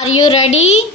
Are you ready?